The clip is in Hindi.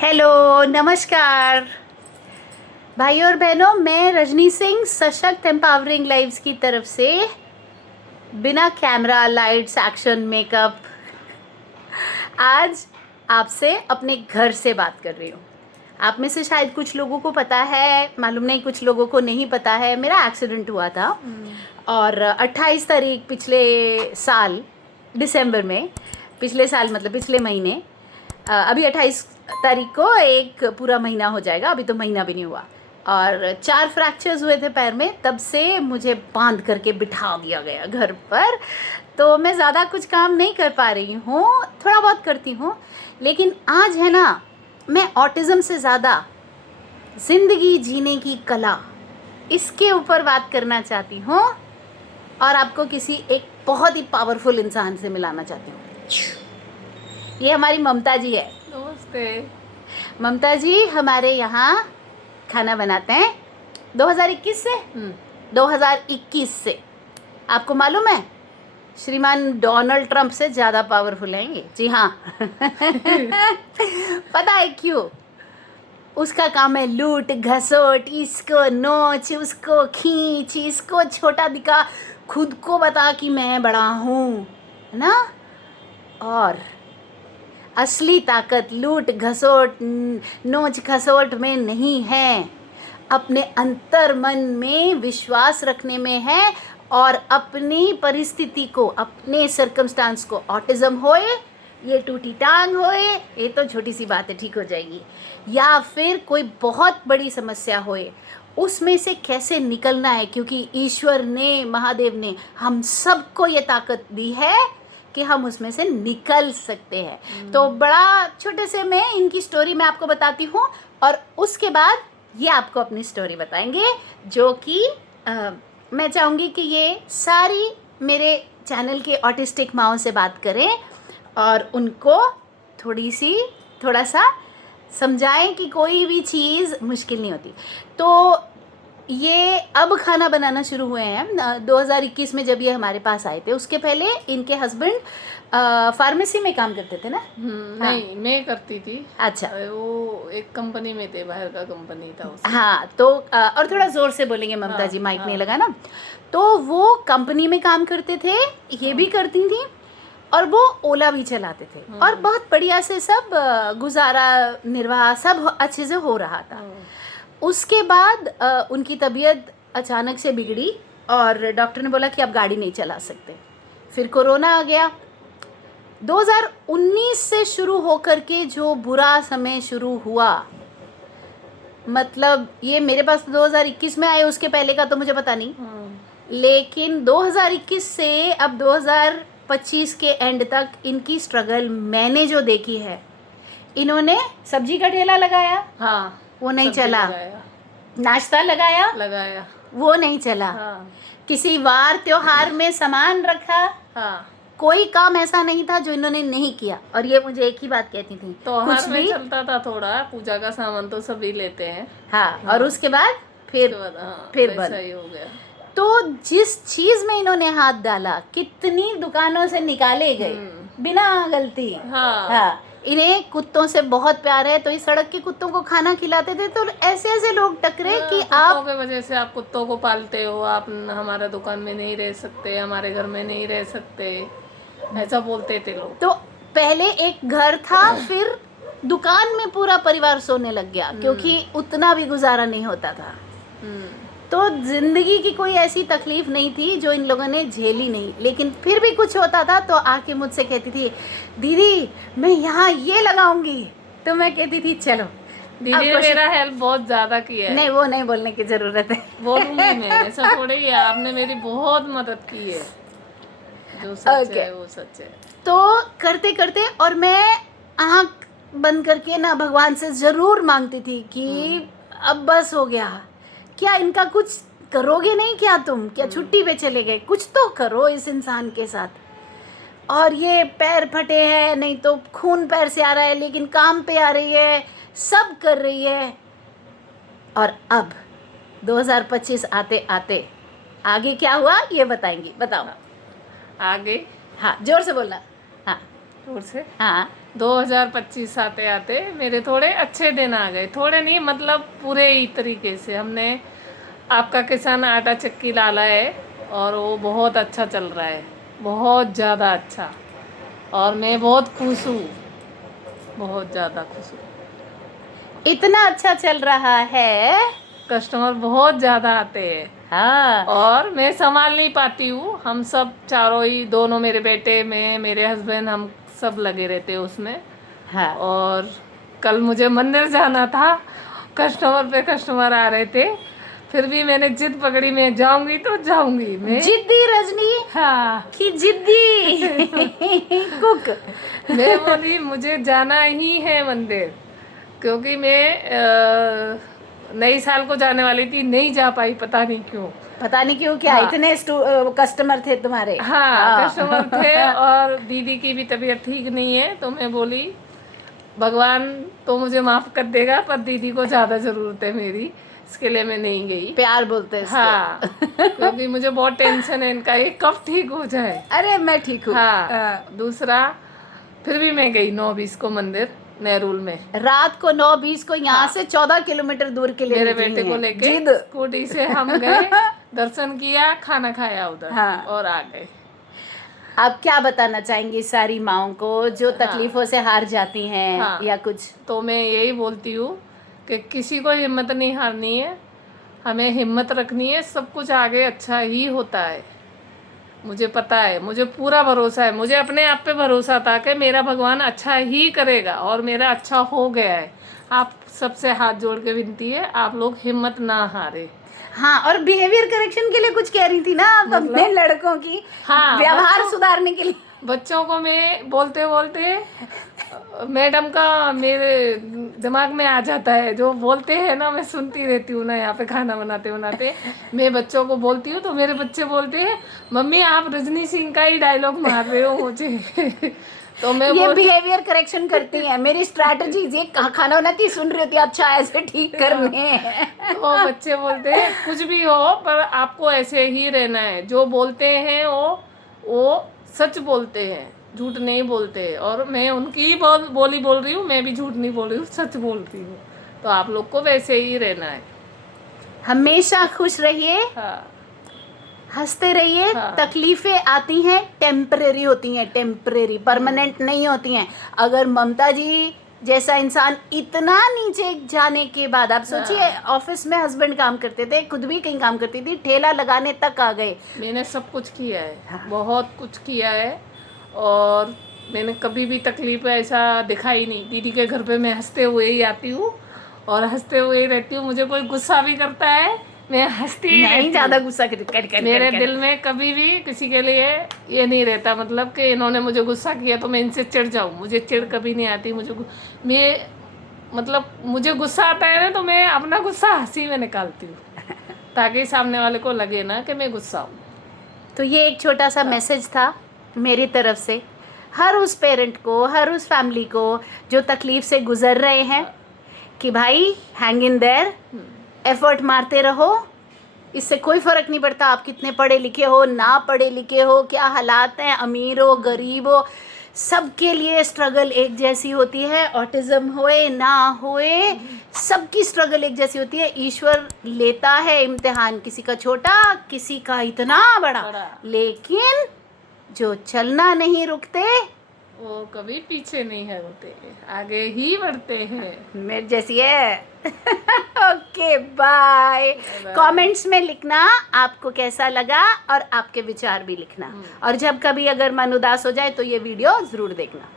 हेलो, नमस्कार भाइयों और बहनों। मैं रजनी सिंह सशक्त एम्पावरिंग लाइव्स की तरफ से बिना कैमरा, लाइट्स, एक्शन, मेकअप आज आपसे अपने घर से बात कर रही हूँ। आप में से शायद कुछ लोगों को पता है, मालूम नहीं, कुछ लोगों को नहीं पता है। मेरा एक्सीडेंट हुआ था और 28 तारीख पिछले साल दिसंबर में, पिछले साल मतलब पिछले महीने, अभी 28 तारीख को एक पूरा महीना हो जाएगा, अभी तो महीना भी नहीं हुआ। और 4 फ्रैक्चर्स हुए थे पैर में। तब से मुझे बांध करके बिठा दिया गया घर पर, तो मैं ज़्यादा कुछ काम नहीं कर पा रही हूँ, थोड़ा बहुत करती हूँ। लेकिन आज है ना, मैं ऑटिज़म से ज़्यादा ज़िंदगी जीने की कला, इसके ऊपर बात करना चाहती हूँ और आपको किसी एक बहुत ही पावरफुल इंसान से मिलाना चाहती हूँ। ये हमारी ममता जी है। नमस्ते। ममता जी हमारे यहाँ खाना बनाते हैं 2021 से 2021 से। आपको मालूम है, श्रीमान डोनाल्ड ट्रंप से ज़्यादा पावरफुल हैं ये। जी हाँ। पता है क्यों? उसका काम है लूट घसोट, इसको नोच, उसको खींच, इसको छोटा दिखा, खुद को बता कि मैं बड़ा हूँ, है ना। और असली ताकत लूट घसोट, नोच खसोट में नहीं है, अपने अंतर मन में विश्वास रखने में है और अपनी परिस्थिति को, अपने सर्कमस्टांस को, ऑटिज्म होए, ये टूटी टांग होए, ये तो छोटी सी बात है, ठीक हो जाएगी, या फिर कोई बहुत बड़ी समस्या होए, उसमें से कैसे निकलना है। क्योंकि ईश्वर ने, महादेव ने हम सबको ये ताकत दी है कि हम उसमें से निकल सकते हैं। तो बड़ा छोटे से मैं इनकी स्टोरी मैं आपको बताती हूँ और उसके बाद ये आपको अपनी स्टोरी बताएंगे, जो कि मैं चाहूँगी कि ये सारी मेरे चैनल के ऑटिस्टिक माओं से बात करें और उनको थोड़ा सा समझाएं कि कोई भी चीज़ मुश्किल नहीं होती। तो ये अब खाना बनाना शुरू हुए हैं 2021 में, जब ये हमारे पास आए थे। उसके पहले इनके हस्बैंड फार्मेसी में काम करते थे ना। नहीं, मैं करती थी। अच्छा, वो एक कंपनी में थे, बाहर का कंपनी था उसमें। हाँ। तो और थोड़ा ज़ोर से बोलेंगे ममता जी, माइक नहीं लगा ना। तो वो कंपनी में काम करते थे, ये भी करती थी, और वो ओला भी चलाते थे, और बहुत बढ़िया से सब गुजारा निर्वाह सब अच्छे से हो रहा था। उसके बाद उनकी तबीयत अचानक से बिगड़ी और डॉक्टर ने बोला कि आप गाड़ी नहीं चला सकते। फिर कोरोना आ गया। 2019 से शुरू होकर के जो बुरा समय शुरू हुआ, मतलब ये मेरे पास 2021 में आए, उसके पहले का तो मुझे पता नहीं, लेकिन 2021 से अब 2025 के एंड तक इनकी स्ट्रगल मैंने जो देखी है। इन्होंने सब्जी का ठेला लगाया, हाँ, वो नहीं सब्जी चला। लगाया। नाश्ता लगाया, वो नहीं चला। हाँ, किसी वार त्योहार में सामान रखा, हाँ। कोई काम ऐसा नहीं था जो इन्होंने नहीं किया। और ये मुझे एक ही बात कहती थी, त्योहार में चलता था थोड़ा, पूजा का सामान तो सभी लेते हैं। हाँ, और उसके बाद फिर फिर बंद। सही हो गया। तो जिस चीज में इन्होंने हाथ डाला, कितनी दुकानों से निकाले गए बिना गलती। हाँ, इन्हें कुत्तों से बहुत प्यार है, तो इस सड़क के कुत्तों को खाना खिलाते थे। तो ऐसे ऐसे लोग टकरे कि कुत्तों की वजह से, आप कुत्तों को पालते हो, आप हमारा दुकान में नहीं रह सकते, हमारे घर में नहीं रह सकते, ऐसा बोलते थे लोग। तो पहले एक घर था, फिर दुकान में पूरा परिवार सोने लग गया, क्योंकि उतना भी गुजारा नहीं होता था। तो जिंदगी की कोई ऐसी तकलीफ नहीं थी जो इन लोगों ने झेली नहीं। लेकिन फिर भी कुछ होता था तो आके मुझसे कहती थी, दीदी मैं यहाँ ये लगाऊंगी। तो मैं कहती थी चलो। दीदी ने मेरा हेल्प बहुत ज्यादा किया है। नहीं, वो नहीं बोलने की जरूरत है। बोलूंगी मैं, ऐसा थोड़ी है। आपने मेरी बहुत मदद की है, जो सच है वो सच है। तो करते करते, और मैं आँख बंद करके ना भगवान से ज़रूर मांगती थी कि अब बस हो गया, क्या इनका कुछ करोगे नहीं? क्या तुम क्या छुट्टी पे चले गए? कुछ तो करो इस इंसान के साथ। और ये पैर फटे हैं, नहीं तो खून पैर से आ रहा है, लेकिन काम पे आ रही है, सब कर रही है। और अब 2025 आते आते आगे क्या हुआ ये बताएंगी। बताओ आगे। हाँ, जोर से बोलना। हाँ, टूर से। हाँ 2025 आते आते मेरे थोड़े अच्छे दिन आ गए, थोड़े नहीं मतलब पूरे ही तरीके से। हमने आपका किसान आटा चक्की डाला है और वो बहुत अच्छा चल रहा है, बहुत ज़्यादा अच्छा, और मैं बहुत खुश हूँ, बहुत ज़्यादा खुश हूँ। इतना अच्छा चल रहा है, कस्टमर बहुत ज़्यादा आते हैं हाँ और मैं संभाल नहीं पाती हूँ। हम सब चारों ही, दोनों मेरे बेटे, मैं, मेरे हस्बैंड, हम सब लगे रहते हैं उसमें। हाँ और कल मुझे मंदिर जाना था, कस्टमर पे कस्टमर आ रहे थे, फिर भी मैंने जिद पकड़ी, मैं जाऊंगी तो जाऊंगी मैं। जिद्दी रजनी हाँ की जिद्दी कुक। मैं बोली मुझे जाना ही है मंदिर, क्योंकि मैं नई साल को जाने वाली थी, नहीं जा पाई, पता नहीं क्यों। पता नहीं क्यों, क्या हाँ। इतने कस्टमर थे तुम्हारे? हाँ कस्टमर थे और दीदी की भी तबीयत ठीक नहीं है, तो मैं बोली भगवान तो मुझे माफ कर देगा, पर दीदी को ज़्यादा ज़रूरत है मेरी, इसके लिए मैं नहीं गई। प्यार बोलते हैं इसको। हाँ क्योंकि मुझे बहुत टेंशन है इनका, ये कब ठीक हो जाए। अरे मैं ठीक हूँ। हाँ दूसरा, फिर भी मैं गई 9:20 को मंदिर नेहरूल में। रात को 9:20 को यहाँ से 14 किलोमीटर दूर के लिए मेरे निकली बेटे को हैं। लेके जिद। स्कूटी से हम गए, दर्शन किया, खाना खाया उधर, हाँ। और आ गए। आप क्या बताना चाहेंगी सारी माओं को जो तकलीफों से हार जाती हैं? हाँ। या कुछ? तो मैं यही बोलती हूँ कि किसी को हिम्मत नहीं हारनी है, हमें हिम्मत रखनी है, सब कुछ आगे अच्छा ही होता है। मुझे पता है, मुझे पूरा भरोसा है, मुझे अपने आप पे भरोसा था कि मेरा भगवान अच्छा ही करेगा, और मेरा अच्छा हो गया है। आप सबसे हाथ जोड़ के विनती है, आप लोग हिम्मत ना हारे। हाँ, और बिहेवियर करेक्शन के लिए कुछ कह रही थी ना आप अपने लड़कों की? हाँ, व्यवहार सुधारने के लिए। बच्चों को मैं बोलते बोलते मैडम का मेरे दिमाग में आ जाता है, जो बोलते हैं ना मैं सुनती रहती हूँ ना, यहाँ पे खाना बनाते बनाते मैं बच्चों को बोलती हूँ, तो मेरे बच्चे बोलते हैं मम्मी आप रजनी सिंह का ही डायलॉग मार रहे हो मुझे। तो मैं ये बिहेवियर करेक्शन करती है, मेरी स्ट्रैटेजी ये खाना बनाती सुन रही होती है, अच्छा ऐसे ठीक करने। तो बच्चे बोलते हैं कुछ भी हो पर आपको ऐसे ही रहना है, जो बोलते हैं वो सच बोलते हैं, झूठ नहीं बोलते। और मैं उनकी ही बोली बोल रही हूँ, मैं भी झूठ नहीं बोल रही हूँ, सच बोल रही हूँ। तो आप लोग को वैसे ही रहना है, हमेशा खुश रहिए, हाँ हंसते रहिए। हाँ। तकलीफें आती हैं, टेम्परेरी होती हैं, टेम्परेरी, परमानेंट नहीं होती हैं। अगर ममता जी जैसा इंसान इतना नीचे जाने के बाद, आप सोचिए ऑफिस में हस्बैंड काम करते थे, खुद भी कहीं काम करती थी, ठेला लगाने तक आ गए। मैंने सब कुछ किया है, बहुत कुछ किया है, और मैंने कभी भी तकलीफ ऐसा दिखाई नहीं। दीदी के घर पे मैं हंसते हुए ही आती हूँ और हंसते हुए ही रहती हूँ। मुझे कोई गुस्सा भी करता है, मैं हंसती ही रहती नहीं हूँ। ज्यादा गुस्सा कर मेरे दिल में कभी भी किसी के लिए ये नहीं रहता, मतलब कि इन्होंने मुझे गुस्सा किया तो मैं इनसे चिढ़ जाऊँ, मुझे चिढ़ कभी नहीं आती। मुझे गुस्सा आता है ना, तो मैं अपना गुस्सा हंसी में निकालती हूँ, ताकि सामने वाले को लगे ना कि मैं गुस्सा हूँ। तो ये एक छोटा सा मैसेज था मेरी तरफ से हर उस पेरेंट को, हर उस फैमिली को जो तकलीफ से गुजर रहे हैं, कि भाई हैंग इन देयर, एफर्ट मारते रहो। इससे कोई फ़र्क नहीं पड़ता आप कितने पढ़े लिखे हो, ना पढ़े लिखे हो, क्या हालात हैं, अमीर हो गरीब हो, सबके लिए स्ट्रगल एक जैसी होती है। ऑटिज़म होए ना होए, सबकी स्ट्रगल एक जैसी होती है। ईश्वर लेता है इम्तिहान, किसी का छोटा, किसी का इतना बड़ा, लेकिन जो चलना नहीं रुकते वो कभी पीछे नहीं है होते, आगे ही बढ़ते हैं। मेरे जैसी है। Okay bye. कमेंट्स में लिखना आपको कैसा लगा, और आपके विचार भी लिखना। और जब कभी अगर मन उदास हो जाए तो ये वीडियो ज़रूर देखना।